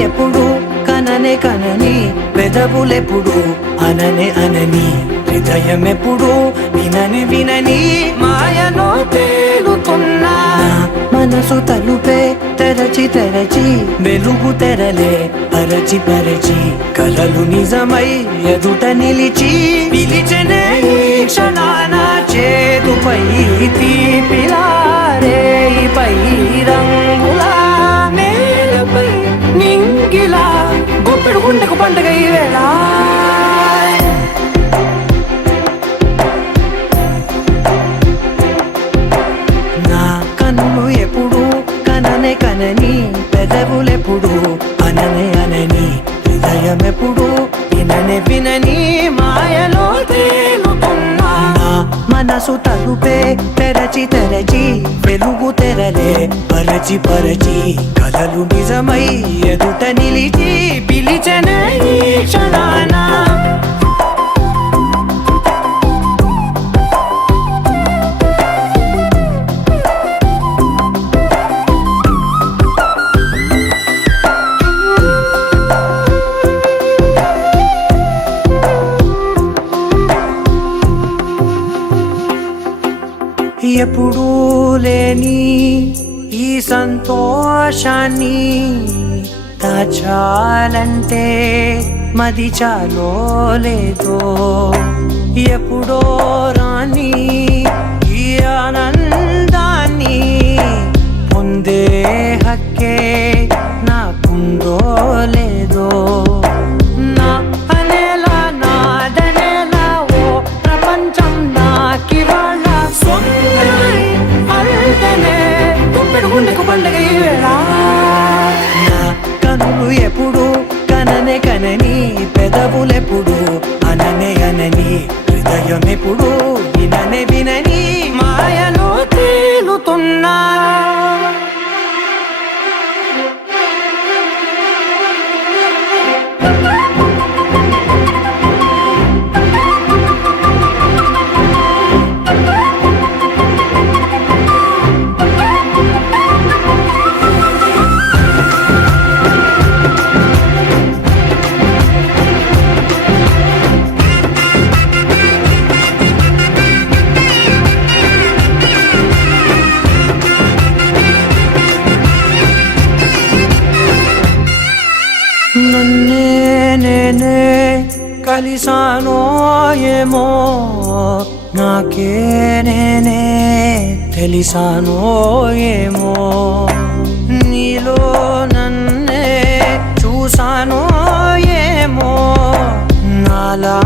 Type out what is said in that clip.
ఎప్పుడు కననే కనని పెదవులెప్పుడు అననే అనని హృదయం ఎప్పుడు వినని వినని మాయలో తేలుతున్నా మనసు తలుపే తెరచి తెరచి వెలుగు తెరలే పరచి పరచి కలలు నిజమై ఎదుట నిలిచి పిలిచెనే ఈ క్షణాన చేతుపై తీపిలారేపై రంగులా నేలపై నింగిలా గుప్పెడు గుండెకు పండుగ ఈ వేళ నా కన్ను ఎప్పుడు కననే కనని పెదవులెప్పుడు అననే అనని హృదయం ఎప్పుడు విననే వినని మాయలో తేలుతున్నా మనసు తలుపే తెరచి తెరచి వెలుగు తెరలే పరచి పరచి కలలు నిజమై ఎదుట నిలిచి పిలిచెనే ఈ క్షణాన ఎప్పుడూ లేని ఈ సంతోషాన్ని దాచాలంటే మది చాలో లేదో ఎప్పుడో రాని ఈ ఆనందాన్ని పొందే హక్కే నాకుందో లేదో నా అనేలా నాదనేలా ఓ ప్రపంచం నాకివాళ గుండెకు పండుగ ఈ వేళ నా కనులు ఎప్పుడు కననే కనని పెదవులెప్పుడు అననే అనని హృదయం ఎప్పుడు విననే వినని మాయలో తేలుతున్నా నన్నే నేనే కలిసానో ఏమో నాకే నేనే తెలిసానో ఏమో నీలో నన్నే చూసానో ఏమో నాలా